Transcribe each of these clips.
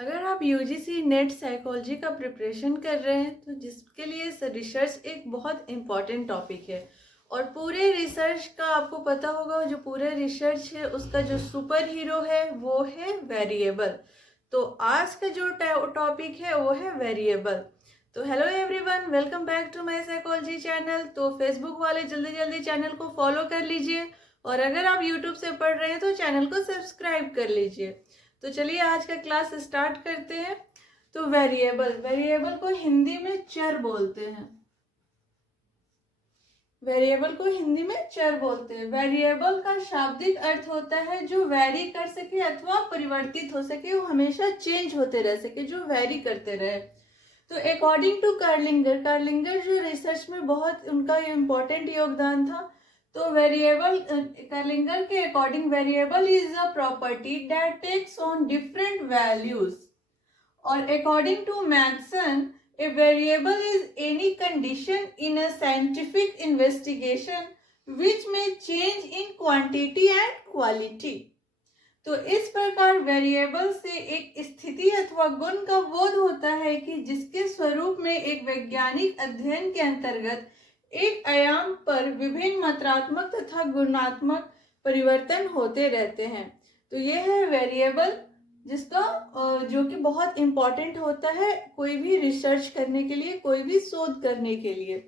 अगर आप UGC net psychology का प्रिपरेशन कर रहे हैं तो जिसके लिए रिसर्च एक बहुत इम्पॉर्टेंट टॉपिक है। और पूरे रिसर्च का आपको पता होगा, जो पूरा रिसर्च है उसका जो सुपर हीरो है वो है वेरिएबल। तो आज का जो टॉपिक है वो है वेरिएबल। तो hello everyone, welcome back to my psychology channel. तो फेसबुक वाले जल्दी जल्दी चैनल को फॉलो कर लीजिए, और अगर आप यूट्यूब से पढ़ रहे हैं तो चैनल को सब्सक्राइब कर लीजिए। तो चलिए आज का क्लास स्टार्ट करते हैं। तो वेरिएबल को हिंदी में चर बोलते हैं। वेरिएबल को हिंदी में चर बोलते हैं। वेरिएबल का शाब्दिक अर्थ होता है जो वैरी कर सके अथवा परिवर्तित हो सके, वो हमेशा चेंज होते रह सके, जो वैरी करते रहे। तो अकॉर्डिंग टू कार्लिंगर जो रिसर्च में बहुत उनका इम्पोर्टेंट योगदान था। तो वेरिएबल, कार्लिंगर के according variable is a property that takes on different values. और according to Matheson, a variable is any condition in a scientific investigation which may change in quantity and quality। तो इस प्रकार variable से एक स्थिति अथवा गुण का बोध होता है कि जिसके स्वरूप में एक वैज्ञानिक अध्ययन के अंतर्गत एक आयाम पर विभिन्न मात्रात्मक तथा गुणात्मक परिवर्तन होते रहते हैं। तो यह है वेरिएबल, जिसका जो कि बहुत इम्पोर्टेंट होता है कोई भी रिसर्च करने के लिए, कोई भी शोध करने के लिए।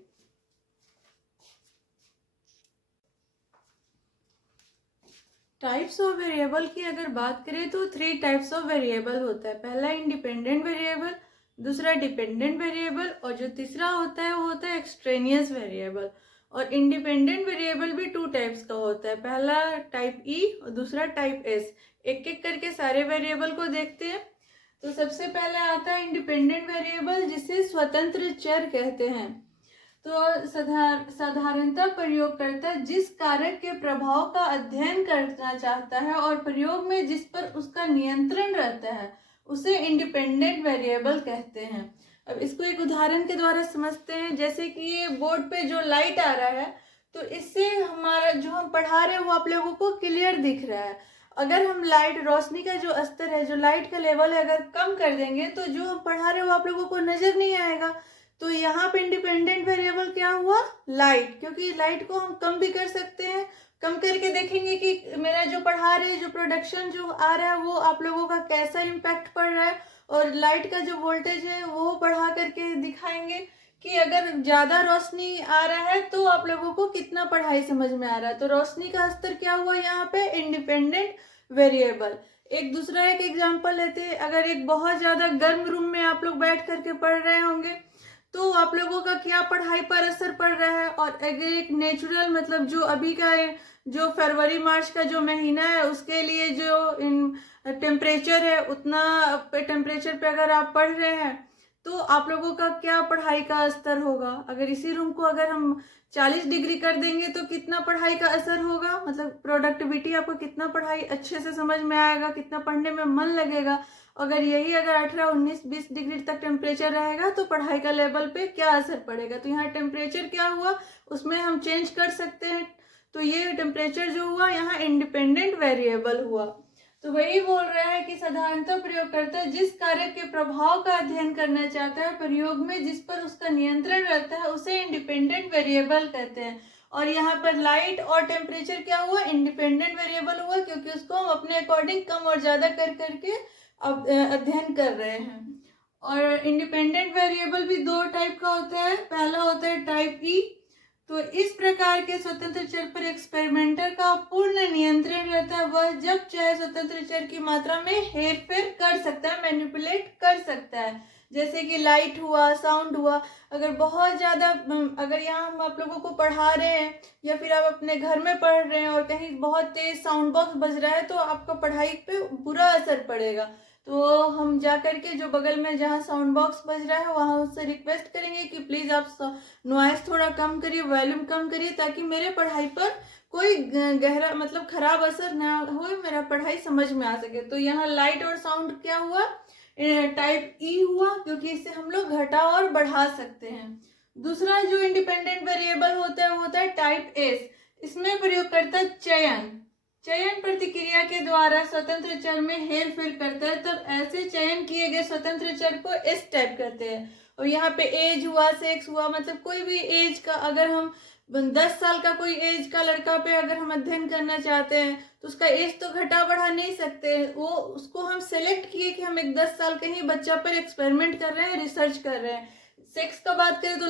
टाइप्स ऑफ वेरिएबल की अगर बात करें तो 3 टाइप्स ऑफ वेरिएबल होता है। पहला इंडिपेंडेंट वेरिएबल, दूसरा डिपेंडेंट वेरिएबल, और जो तीसरा होता है वो होता है एक्सट्रेनियस वेरिएबल। और इंडिपेंडेंट वेरिएबल भी 2 टाइप्स का होता है, पहला टाइप ई और दूसरा टाइप एस। एक एक करके सारे वेरिएबल को देखते हैं। तो सबसे पहले आता है इंडिपेंडेंट वेरिएबल, जिसे स्वतंत्र चर कहते हैं। तो साधारणतः प्रयोगकर्ता जिस कारक के प्रभाव का अध्ययन करना चाहता है और प्रयोग में जिस पर उसका नियंत्रण रहता है उसे इंडिपेंडेंट वेरिएबल कहते हैं। अब इसको एक उदाहरण के द्वारा समझते हैं। जैसे कि ये बोर्ड पे जो लाइट आ रहा है, तो इससे हमारा जो हम पढ़ा रहे हैं वो आप लोगों को क्लियर दिख रहा है। अगर हम लाइट, रोशनी का जो स्तर है, जो लाइट का लेवल है, अगर कम कर देंगे तो जो हम पढ़ा रहे हैं वो आप लोगों को नजर नहीं आएगा। तो यहाँ पे इंडिपेंडेंट वेरिएबल क्या हुआ? लाइट, क्योंकि लाइट को हम कम भी कर सकते हैं। कम करके देखेंगे कि मेरा जो पढ़ा रहे, जो प्रोडक्शन जो आ रहा है वो आप लोगों का कैसा इम्पैक्ट पड़ रहा है। और लाइट का जो वोल्टेज है वो बढ़ा करके दिखाएंगे कि अगर ज्यादा रोशनी आ रहा है तो आप लोगों को कितना पढ़ाई समझ में आ रहा है। तो रोशनी का स्तर क्या हुआ यहाँ पे? Independent variable. एक दूसरा एक एग्जांपल लेते हैं। अगर एक बहुत ज्यादा गर्म रूम में आप लोग बैठ करके पढ़ रहे होंगे तो आप लोगों का क्या पढ़ाई पर असर पड़ रहा है। और अगर एक नेचुरल, मतलब जो अभी का जो फरवरी मार्च का जो महीना है उसके लिए जो टेम्परेचर है, उतना टेम्परेचर पे अगर आप पढ़ रहे हैं तो आप लोगों का क्या पढ़ाई का स्तर होगा। अगर इसी रूम को अगर हम 40 डिग्री कर देंगे तो कितना पढ़ाई का असर होगा, मतलब प्रोडक्टिविटी, आपको कितना पढ़ाई अच्छे से समझ में आएगा, कितना पढ़ने में मन लगेगा। अगर 18, 19, 20 डिग्री तक टेम्परेचर रहेगा तो पढ़ाई का लेवल पे क्या असर पड़ेगा। तो यहाँ टेम्परेचर क्या हुआ उसमें हम चेंज कर सकते हैं। तो ये टेम्परेचर जो हुआ यहाँ इंडिपेंडेंट वेरिएबल हुआ। तो वही बोल रहा है कि साधारणतः प्रयोगकर्ता जिस कारक के प्रभाव का अध्ययन करना चाहता है, प्रयोग में जिस पर उसका नियंत्रण रहता है, उसे इंडिपेंडेंट वेरिएबल कहते हैं। और यहाँ पर लाइट और टेम्परेचर क्या हुआ? इंडिपेंडेंट वेरिएबल हुआ, क्योंकि उसको हम अपने अकॉर्डिंग कम और ज्यादा कर करके अध्ययन कर रहे हैं। और इंडिपेंडेंट वेरिएबल भी 2 टाइप का होता है। पहला होता है टाइप ई। तो इस प्रकार के स्वतंत्र चर पर एक्सपेरिमेंटर का पूर्ण नियंत्रण रहता है। वह जब चाहे स्वतंत्र चर की मात्रा में हेरफेर कर सकता है, मैनिपुलेट कर सकता है। जैसे कि लाइट हुआ, साउंड हुआ। अगर बहुत ज्यादा, अगर यहाँ हम आप लोगों को पढ़ा रहे हैं या फिर आप अपने घर में पढ़ रहे हैं और कहीं बहुत तेज साउंड बॉक्स बज रहा है तो आपका पढ़ाई पे बुरा असर पड़ेगा। तो हम जा करके जो बगल में जहाँ साउंड बॉक्स बज रहा है वहां उससे रिक्वेस्ट करेंगे कि प्लीज आप नॉइस थोड़ा कम करिए, वॉल्यूम कम करिए, ताकि मेरे पढ़ाई पर कोई गहरा, मतलब खराब असर ना हो, मेरा पढ़ाई समझ में आ सके। तो यहाँ लाइट और साउंड क्या हुआ? टाइप ई हुआ, क्योंकि इससे हम लोग घटा और बढ़ा सकते हैं। दूसरा जो इंडिपेंडेंट वेरिएबल होता है वो होता है टाइप एस। इसमें प्रयोगकर्ता चयन, चयन प्रतिक्रिया के द्वारा स्वतंत्र चर में हेर फेर करता है, तब ऐसे चयन किए गए स्वतंत्र चर को एस टाइप कहते हैं। और यहाँ पे एज हुआ, सेक्स हुआ, मतलब कोई भी एज का, अगर हम 10 साल का कोई एज का लड़का पे अगर हम अध्ययन करना चाहते हैं तो उसका एज तो घटा बढ़ा नहीं सकते, वो उसको हम सेलेक्ट किए कि हम एक 10 साल के ही बच्चा पर एक्सपेरिमेंट कर रहे हैं, रिसर्च कर रहे हैं। सेक्स का बात करें तो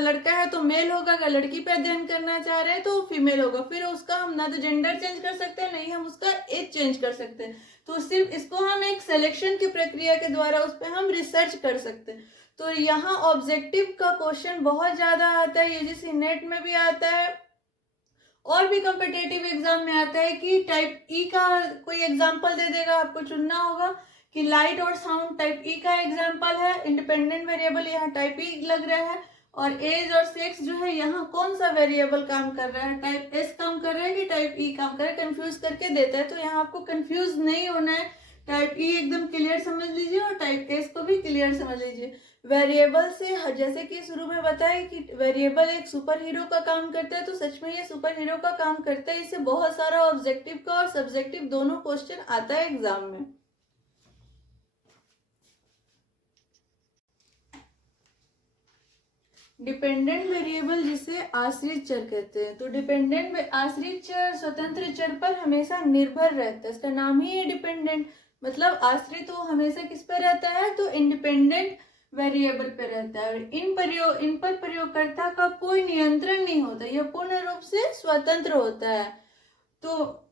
लड़का है तो मेल होगा, अगर लड़की पे अध्ययन करना चाह रहे हैं तो फीमेल होगा। फिर उसका हम ना तो जेंडर चेंज कर सकते हैं, नहीं हम उसका एज चेंज कर सकते हैं। तो सिर्फ इसको हम एक सिलेक्शन की प्रक्रिया के द्वारा उस पर हम रिसर्च कर सकते हैं। तो यहाँ ऑब्जेक्टिव का क्वेश्चन बहुत ज्यादा आता है, यूजीसी नेट में भी आता है और भी कॉम्पिटेटिव एग्जाम में आता है कि टाइप ई का कोई एग्जाम्पल दे देगा, आपको चुनना होगा कि लाइट और साउंड टाइप ई का एग्जाम्पल है, इंडिपेंडेंट वेरिएबल यहाँ टाइप ई लग रहा है, और एज और सेक्स जो है यहाँ कौन सा वेरिएबल काम कर रहा है, टाइप एस काम कर रहा है कि टाइप ई काम कर रहा है, कंफ्यूज करके देता है। तो यहाँ आपको कंफ्यूज नहीं होना है, टाइप ई एकदम क्लियर समझ लीजिए और टाइप एस को भी क्लियर समझ लीजिए। वेरिएबल से जैसे कि शुरू में बताया कि वेरिएबल एक सुपर हीरो का काम करता है, तो सच में ये सुपर हीरो का काम करता है। इससे बहुत सारा ऑब्जेक्टिव का और सब्जेक्टिव दोनों क्वेश्चन आता है एग्जाम में। डिपेंडेंट वेरिएबल जिसे आश्रित चर कहते हैं। तो डिपेंडेंट आश्रित चर स्वतंत्र चर पर हमेशा निर्भर रहता है, इसका नाम ही है डिपेंडेंट, मतलब आश्रित तो हमेशा किस पर रहता है, तो इंडिपेंडेंट वेरिएबल पे रहता है। और इन पर प्रयोगकर्ता का कोई नियंत्रण नहीं होता, यह पूर्ण रूप से स्वतंत्र होता है। तो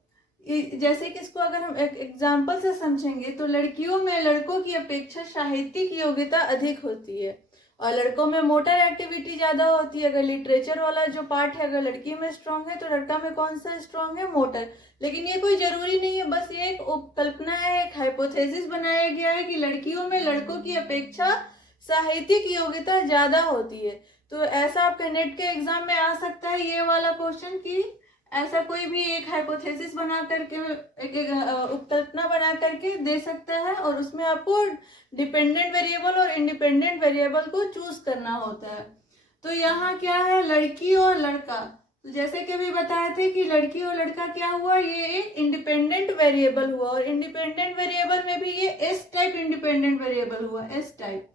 जैसे कि इसको अगर हम एक एग्जाम्पल से समझेंगे तो लड़कियों में लड़कों की अपेक्षा साहित्यिक योग्यता अधिक होती है और लड़कों में मोटर एक्टिविटी ज्यादा होती है। अगर लिटरेचर वाला जो पार्ट है अगर लड़की में स्ट्रांग है तो लड़का में कौन सा स्ट्रांग है, मोटर। लेकिन ये कोई जरूरी नहीं है, बस ये एक उपकल्पना है, एक हाइपोथेसिस बनाया गया है कि लड़कियों में लड़कों की अपेक्षा साहित्यिक योग्यता ज्यादा होती है। तो ऐसा आपके नेट के एग्जाम में आ सकता है ये वाला क्वेश्चन कि ऐसा कोई भी एक हाइपोथेसिस बना करके एक उपकल्पना बना करके दे सकता है और उसमें आपको डिपेंडेंट वेरिएबल और इंडिपेंडेंट वेरिएबल को चूज करना होता है। तो यहाँ क्या है, लड़की और लड़का, तो जैसे कि अभी बताए थे कि लड़की और लड़का क्या हुआ, ये एक इंडिपेंडेंट वेरिएबल हुआ और इंडिपेंडेंट वेरिएबल में भी ये एस टाइप इंडिपेंडेंट वेरिएबल हुआ, एस टाइप।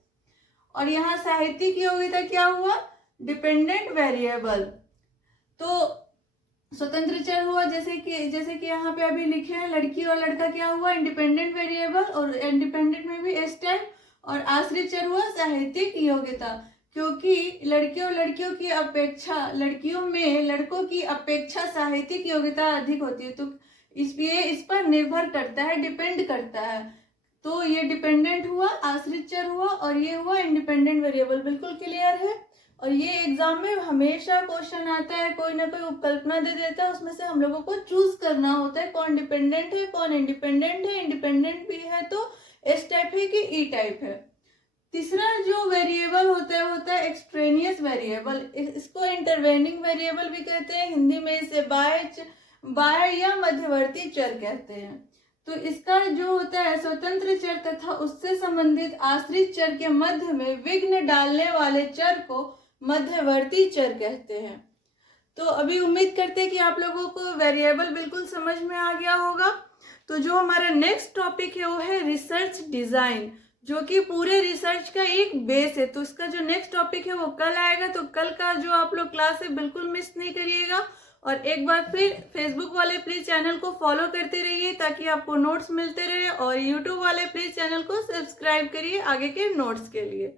और यहाँ साहित्यिक योग्यता क्या हुआ, डिपेंडेंट वेरिएबल। तो स्वतंत्र चर हुआ जैसे कि यहाँ पे अभी लिखे हैं, लड़की और लड़का क्या हुआ, इंडिपेंडेंट वेरिएबल और इंडिपेंडेंट में भी एस टाइप। और आश्रित चर हुआ साहित्यिक योग्यता, क्योंकि लड़कियों और लड़कियों की अपेक्षा, लड़कियों में लड़कों की अपेक्षा साहित्यिक योग्यता अधिक होती है, तो इस पर निर्भर करता है, डिपेंड करता है। तो ये डिपेंडेंट हुआ, आश्रित चर हुआ और ये हुआ इंडिपेंडेंट वेरिएबल। बिल्कुल क्लियर है। और ये एग्जाम में हमेशा क्वेश्चन आता है, कोई ना कोई उपकल्पना दे देता है, उसमें से हम लोगों को चूज करना होता है कौन डिपेंडेंट है कौन इंडिपेंडेंट है। इंडिपेंडेंट भी है तो एस टाइप है कि ई टाइप है। तीसरा जो वेरिएबल होता है एक्सट्रेनियस वेरिएबल, इसको इंटरवेनिंग वेरिएबल भी कहते हैं, हिंदी में इसे बाह्य या मध्यवर्ती चर कहते हैं। तो इसका जो होता है स्वतंत्र चर तथा उससे संबंधित आश्रित चर के मध्य में विघ्न डालने वाले चर को मध्यवर्ती चर कहते हैं। तो अभी उम्मीद करते हैं कि आप लोगों को वेरिएबल बिल्कुल समझ में आ गया होगा। तो जो हमारा नेक्स्ट टॉपिक है वो है रिसर्च डिजाइन, जो कि पूरे रिसर्च का एक बेस है। तो इसका जो नेक्स्ट टॉपिक है वो कल आएगा, तो कल का जो आप लोग क्लास है बिल्कुल मिस नहीं करिएगा। और एक बार फिर फेसबुक वाले प्लीज चैनल को फॉलो करते रहिए ताकि आपको नोट्स मिलते रहे, और यूट्यूब वाले प्लीज चैनल को सब्सक्राइब करिए आगे के नोट्स के लिए।